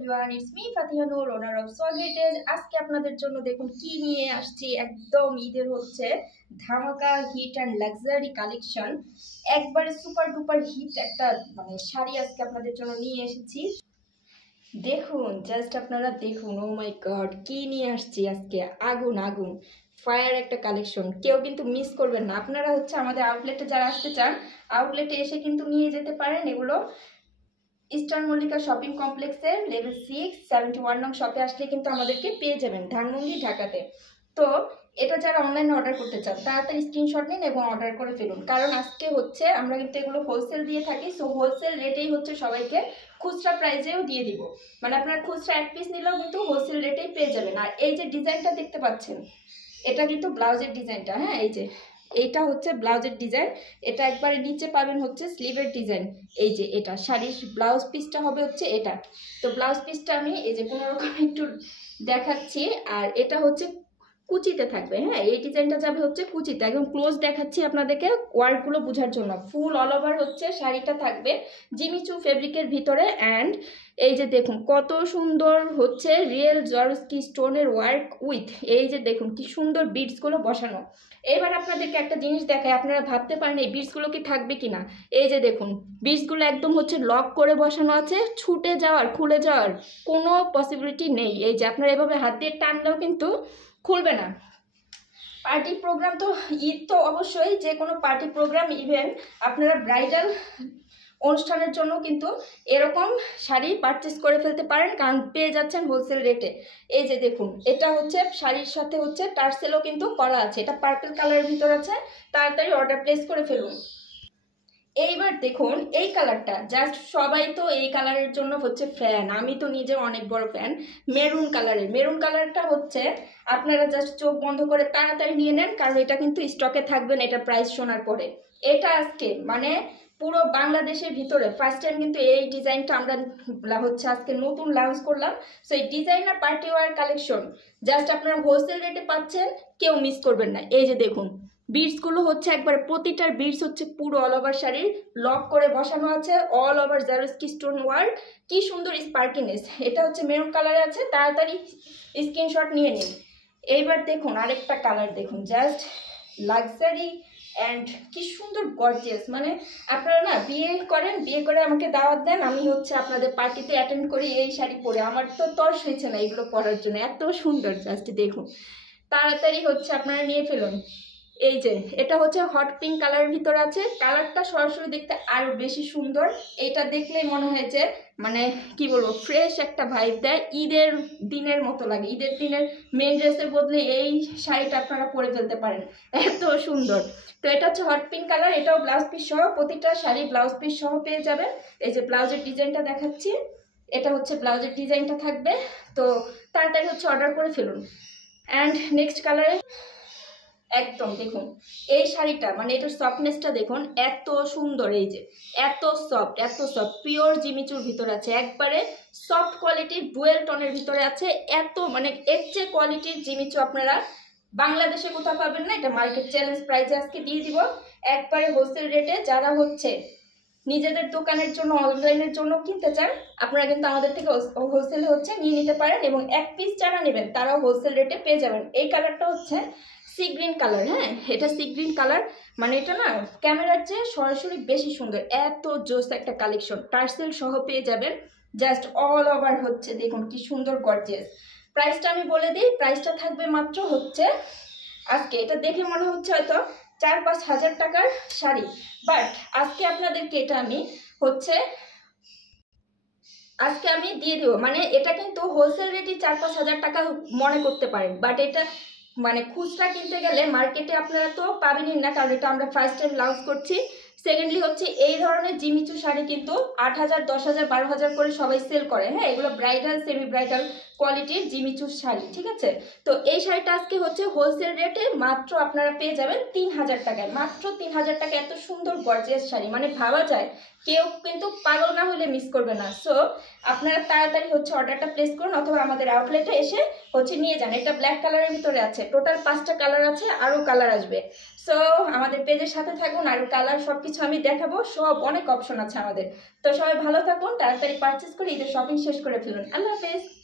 Everyone, it's me Fatiha Noor, owner of Swagetage. আজকে আপনাদের জন্য দেখুন কি নিয়ে আসছি। একদম ঈদের হচ্ছে ধামাকা হিট অ্যান্ড লাক্সারি কালেকশন, একবারে সুপার ডুপার হিট একটা শাড়ি আজকে আপনাদের জন্য নিয়ে এসেছি। দেখুন, জাস্ট আপনারা দেখুন, ও মাই গড, কি নিয়ে আসছি আজকে। আগুন আগুন ফায়ার একটা কালেকশন, কেউ কিন্তু মিস করবেন না। আপনারা হচ্ছে আমাদের আউটলেটে যারা আসতে চান, আউটলেটে এসে কিন্তু নিয়ে যেতে পারেন। এগুলো ইস্টার্ন মল্লিকা শপিং কমপ্লেক্সের লেভেল 671 নং শপে আসলে কিন্তু আমাদেরকে পেয়ে যাবেন, ধানমন্ডি, ঢাকাতে। তো এটা যারা অনলাইনে অর্ডার করতে চান তাড়াতাড়ি স্ক্রিনশট নিন এবং অর্ডার করে ফেলুন, কারণ আজকে হচ্ছে আমরা কিন্তু এগুলো হোলসেল দিয়ে থাকি। সো হোলসেল রেটেই হচ্ছে সবাইকে খুচরা প্রাইসেও দিয়ে দিব, মানে আপনার খুচরা এক পিস নিলেও কিন্তু হোলসেল রেটেই পেয়ে যাবেন। আর এই যে ডিজাইনটা দেখতে পাচ্ছেন, এটা কিন্তু ব্লাউজের ডিজাইনটা। হ্যাঁ, এই যে এইটা হচ্ছে ব্লাউজের ডিজাইন। এটা একবারে নিচে পাবেন হচ্ছে স্লিভের ডিজাইন। এই যে এটা শাড়ির ব্লাউজ পিসটা হবে হচ্ছে এটা। তো ব্লাউজ পিসটা আমি এই যে কোনোরকম একটু দেখাচ্ছি। আর এটা হচ্ছে কুচিতে থাকবে। হ্যাঁ, এই ডিজাইনটা যাবে হচ্ছে কুচিতে, একদম ক্লোজ দেখাচ্ছি আপনাদেরকে ওয়ার্কগুলো বোঝার জন্য। ফুল অল ওভার হচ্ছে শাড়িটা থাকবে জিমিচু ফেব্রিকের ভিতরে। অ্যান্ড এই যে দেখুন কত সুন্দর হচ্ছে রিয়েল জর্জকি স্টোনের ওয়ার্ক উইথ এই যে দেখুন কি সুন্দর বিডসগুলো বসানো। এবার আপনাদেরকে একটা জিনিস দেখায়, আপনারা ভাবতে পারেন এই বিডসগুলো কি থাকবে কিনা। এই যে দেখুন বিডসগুলো একদম হচ্ছে লক করে বসানো আছে, ছুটে যাওয়ার খুলে যাওয়ার কোনো পসিবিলিটি নেই। এই যে আপনারা এভাবে হাত দিয়ে টানলেও কিন্তু খুলবে না। পার্টি প্রোগ্রাম তো ঈদ তো অবশ্যই, যে কোনো পার্টি প্রোগ্রাম, ইভেন্ট আপনারা ব্রাইডাল অনুষ্ঠানের জন্য কিন্তু এরকম শাড়ি পারচেস করে ফেলতে পারেন, কারণ পেয়ে যাচ্ছেন হোলসেল রেটে। এই যে দেখুন এটা হচ্ছে শাড়ির সাথে হচ্ছে টার্সেলও কিন্তু করা আছে, এটা পার্পল কালারের ভিতর আছে। তাড়াতাড়ি অর্ডার প্লেস করে ফেলুন। এইবার দেখুন এই কালারটা, জাস্ট সবাই তো এই কালারের জন্য হচ্ছে ফ্যান, আমি তো নিজে অনেক বড় ফ্যান। মেরুন কালারের, মেরুন কালারটা হচ্ছে আপনারা জাস্ট চোখ বন্ধ করে তাড়াতাড়ি নিয়ে নেন, কারণ এটা কিন্তু স্টকে থাকবে না এটা প্রাইস শোনার পরে। এটা আজকে মানে পুরো বাংলাদেশের ভিতরে ফার্স্ট টাইম কিন্তু এই ডিজাইনটা আমরা হচ্ছে আজকে নতুন লঞ্চ করলাম। সো এই ডিজাইন আর পার্টি ওয়ার কালেকশন জাস্ট আপনারা হোলসেল রেটে পাচ্ছেন, কেউ মিস করবেন না। এই যে দেখুন বিডসগুলো হচ্ছে একবারে প্রতিটার বিডস হচ্ছে পুরো অল ওভার শাড়ির লক করে বসানো আছে, অল ওভার জেরোস্কি স্টোন ওয়ার্ক, কি সুন্দর স্পার্কিনেস। এটা হচ্ছে মেরুন কালারে আছে, তাড়াতাড়ি স্ক্রিনশট নিয়ে নিন। এইবার দেখুন আরেকটা কালার দেখুন, জাস্ট লাক্সারি অ্যান্ড কি সুন্দর গর্জিয়াস। মানে আপনারা না বিয়ে করেন, বিয়ে করে আমাকে দাওয়াত দেন, আমি হচ্ছে আপনাদের পার্টিতে অ্যাটেন্ড করি এই শাড়ি পরে, আমার তো তর্স হয়েছে না এগুলো পরার জন্য, এত সুন্দর। জাস্ট দেখুন তাড়াতাড়ি হচ্ছে আপনারা নিয়ে ফেলুন। এই যে এটা হচ্ছে হট পিঙ্ক কালারের ভিতরে আছে, কালারটা সরাসরি দেখতে আরো বেশি সুন্দর। এটা দেখলেই মনে হয় যে মানে কি বলবো, ফ্রেশ একটা ভাইব দেয়, ঈদের দিনের মতো লাগে। ঈদের দিনের মেন ড্রেসের বদলে এই শাড়িটা আপনারা পরে ফেলতে পারেন, এত সুন্দর। তো এটা হচ্ছে হট পিঙ্ক কালার, এটাও ব্লাউজ পিস সহ, প্রতিটা শাড়ি ব্লাউজ পিস সহ পেয়ে যাবেন। এই যে ব্লাউজের ডিজাইনটা দেখাচ্ছি, এটা হচ্ছে ব্লাউজের ডিজাইনটা থাকবে। তো তাড়াতাড়ি হচ্ছে অর্ডার করে ফেলুন। অ্যান্ড নেক্সট কালারে একদম দেখুন এই শাড়িটা, মানে এটার সফটনেসটা দেখুন এত সুন্দর। এই যে এত সফট, এত সফট, পিওর জিমিচুর ভিতরে আছে, একবারে সফট কোয়ালিটির ডুয়েল টোনের ভিতরে আছে। এত মানে এর চেয়ে কোয়ালিটির জিমিচু আপনারা বাংলাদেশে কোথাও পাবেন না। এটা মার্কেট চ্যালেঞ্জ প্রাইসে আজকে দিয়ে দিব একবারে হোলসেল রেটে। যারা হচ্ছে নিজেদের দোকানের জন্য, অনলাইনের জন্য কিনতে চান, আপনারা কিন্তু আমাদের থেকে হোলসেলে হচ্ছে নিয়ে নিতে পারেন, এবং এক পিস যারা নেবেন তারাও হোলসেল রেটে পেয়ে যাবেন। এই কালারটা হচ্ছে সি গ্রিন কালার। হ্যাঁ, এটা সি গ্রিন কালার, মানে এটা না ক্যামেরার চেয়ে সরাসরি বেশি সুন্দর, এত জোস একটা কালেকশন। টার্সেল সহ পেয়ে যাবেন, জাস্ট অল ওভার হচ্ছে দেখুন কি সুন্দর গর্জিয়াস। প্রাইসটা আমি বলে দিই, প্রাইসটা থাকবে মাত্র হচ্ছে আজকে, এটা দেখে মনে হচ্ছে হয়তো 4-5 হাজার টাকার শাড়ি, বাট আজকে আপনাদেরকে এটা আমি হচ্ছে আজকে আমি দিয়ে দেবো। মানে এটা কিন্তু হোলসেল রেটই 4-5 হাজার টাকা মনে করতে পারেন, বাট এটা মানে খুচরা কিনতে গেলে মার্কেটে আপনারা তো পাবেনই না, কারণ এটা আমরা ফার্স্ট টাইম লঞ্চ করছি। সেকেন্ডলি হচ্ছে এই ধরনের জিমিচু শাড়ি কিন্তু 8,000, 10,000, 12,000 করে সবাই সেল করে। হ্যাঁ, এগুলো ব্রাইডাল, সেমি ব্রাইডাল কোয়ালিটির জিমিচু শাড়ি, ঠিক আছে। তো এই শাড়িটা আজকে হচ্ছে হোলসেল রেটে মাত্র আপনারা পেয়ে যাবেন 3,000 টাকায়, মাত্র 3,000 টাকা। এত সুন্দর গর্জিয়াস শাড়ি, মানে ভাবা যায় কেউ কিন্তু পাগল না হলে মিস করবে না। সো আপনারা তাড়াতাড়ি হচ্ছে অর্ডারটা প্লেস করুন অথবা আমাদের আউটলেটে এসে হচ্ছে নিয়ে যান। এটা ব্ল্যাক কালারের ভিতরে আছে, টোটাল 5টা কালার আছে, আরও কালার আসবে। সো আমাদের পেজের সাথে থাকুন, আরও কালার সব কিছু আমি দেখাবো, সব অনেক অপশন আছে আমাদের। তো সবাই ভালো থাকুন, তাড়াতাড়ি পারচেস করে ঈদের শপিং শেষ করে ফেলুন। আল্লাহ হাফেজ।